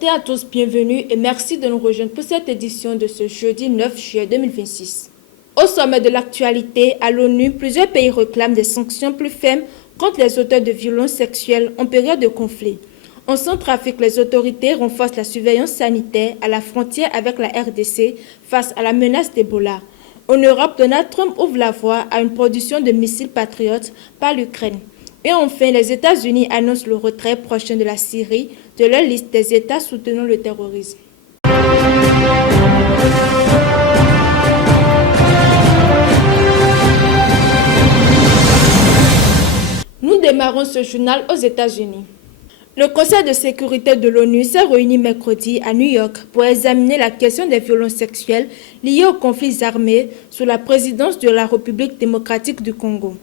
toutes et à tous, bienvenue et merci de nous rejoindre pour cette édition de ce jeudi 9 juillet 2026. Au sommet de l'actualité, à l'ONU, plusieurs pays réclament des sanctions plus fermes contre les auteurs de violences sexuelles en période de conflit. En Centrafrique, les autorités renforcent la surveillance sanitaire à la frontière avec la RDC face à la menace d'Ebola. En Europe, Donald Trump ouvre la voie à une production de missiles patriotes par l'Ukraine. Et enfin, les États-Unis annoncent le retrait prochain de la Syrie de leur liste des États soutenant le terrorisme. Nous démarrons ce journal aux États-Unis. Le Conseil de sécurité de l'ONU s'est réuni mercredi à New York pour examiner la question des violences sexuelles liées aux conflits armés sous la présidence de la République démocratique du Congo.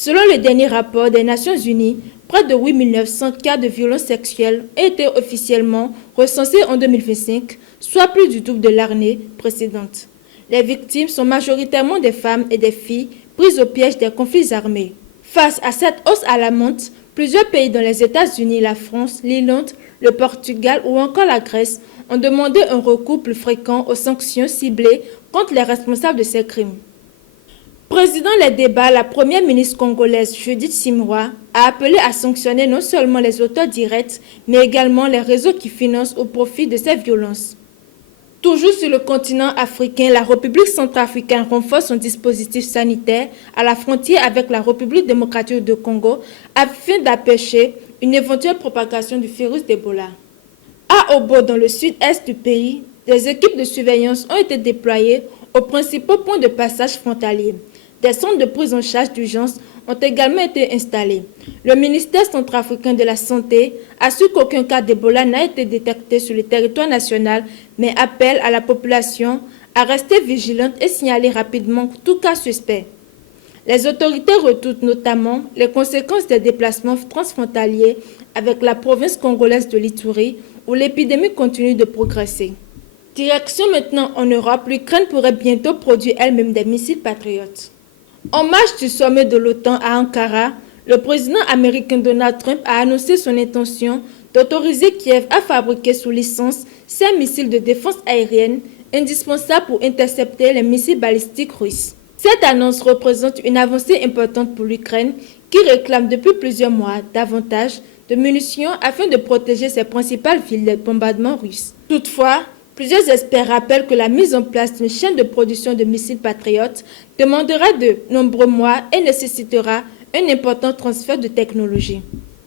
Selon le dernier rapport des Nations Unies, près de 8 900 cas de violences sexuelles ont été officiellement recensés en 2025, soit plus du double de l'année précédente. Les victimes sont majoritairement des femmes et des filles prises au piège des conflits armés. Face à cette hausse alarmante, plusieurs pays dont les États-Unis, la France, l'Irlande, le Portugal ou encore la Grèce ont demandé un recours plus fréquent aux sanctions ciblées contre les responsables de ces crimes. Présidant les débats, la première ministre congolaise Judith Suminwa a appelé à sanctionner non seulement les auteurs directs, mais également les réseaux qui financent au profit de ces violences. Toujours sur le continent africain, la République centrafricaine renforce son dispositif sanitaire à la frontière avec la République démocratique du Congo afin d'empêcher une éventuelle propagation du virus d'Ebola. À Obo, dans le sud-est du pays, des équipes de surveillance ont été déployées aux principaux points de passage frontaliers. Des centres de prise en charge d'urgence ont également été installés. Le ministère centrafricain de la Santé assure qu'aucun cas d'Ebola n'a été détecté sur le territoire national, mais appelle à la population à rester vigilante et signaler rapidement tout cas suspect. Les autorités redoutent notamment les conséquences des déplacements transfrontaliers avec la province congolaise de l'Ituri, où l'épidémie continue de progresser. Direction maintenant en Europe, l'Ukraine pourrait bientôt produire elle-même des missiles patriotes. En marge du sommet de l'OTAN à Ankara, le président américain Donald Trump a annoncé son intention d'autoriser Kiev à fabriquer sous licence 5 missiles de défense aérienne indispensables pour intercepter les missiles balistiques russes. Cette annonce représente une avancée importante pour l'Ukraine qui réclame depuis plusieurs mois davantage de munitions afin de protéger ses principales villes des bombardements russes. Toutefois, plusieurs experts rappellent que la mise en place d'une chaîne de production de missiles patriotes demandera de nombreux mois et nécessitera un important transfert de technologie.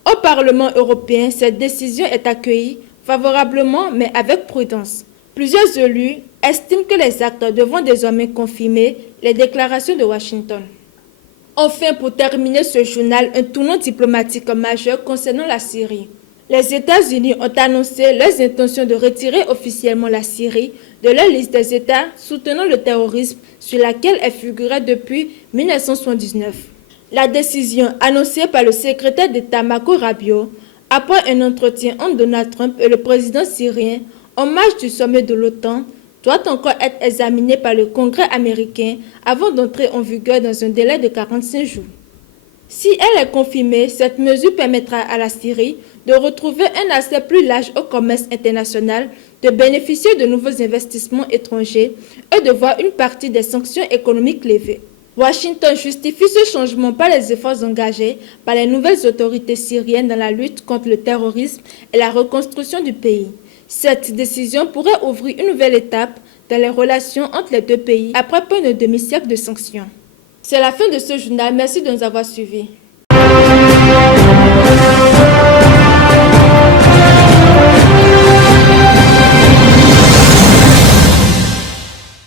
Au Parlement européen, cette décision est accueillie favorablement mais avec prudence. Plusieurs élus estiment que les actes devront désormais confirmer les déclarations de Washington. Enfin, pour terminer ce journal, un tournant diplomatique majeur concernant la Syrie. Les États-Unis ont annoncé leurs intentions de retirer officiellement la Syrie de leur liste des États soutenant le terrorisme sur laquelle elle figurait depuis 1979. La décision annoncée par le secrétaire d'État Marco Rubio après un entretien entre Donald Trump et le président syrien en marge du sommet de l'OTAN doit encore être examinée par le Congrès américain avant d'entrer en vigueur dans un délai de 45 jours. Si elle est confirmée, cette mesure permettra à la Syrie de retrouver un accès plus large au commerce international, de bénéficier de nouveaux investissements étrangers et de voir une partie des sanctions économiques levées. Washington justifie ce changement par les efforts engagés par les nouvelles autorités syriennes dans la lutte contre le terrorisme et la reconstruction du pays. Cette décision pourrait ouvrir une nouvelle étape dans les relations entre les deux pays après peu de demi-siècle de sanctions. C'est la fin de ce journal. Merci de nous avoir suivis.